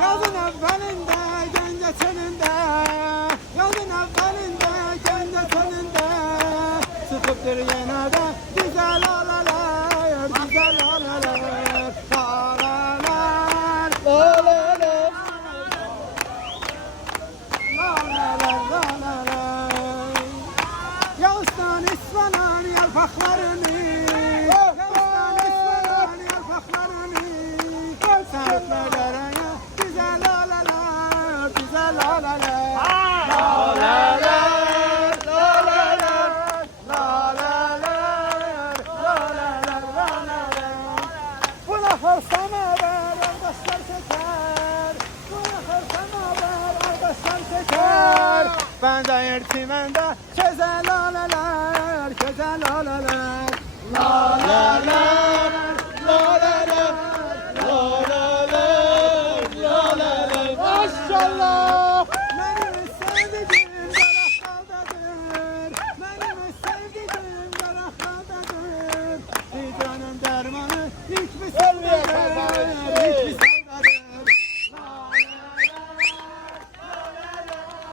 Yolun evvelinde, gence çölünde, yolun evvelinde, gence çölünde, sıkıptır yine de güzel alalar, güzel alalar, alalar, alalar, alalar. Yağızdan İsvan'ın yalpaklarını, Yağızdan İsvan'ın yalpaklarını, serpmelere güzel alalar, güzel alalar. Laleler, laleler, laleler, laleler, laleler. Bu lafır semaver, arkadaşlar çeker. Bu lafır semaver, arkadaşlar çeker. Ben de irtimende güzel laleler, güzel laleler. Laleler, laleler, laleler, laleler. Maşallah. Benim sevdiğim Darahkal'dadır. Benim sevdiğim Darahkal'dadır. Fidanın dermanı hiçbir sevmez.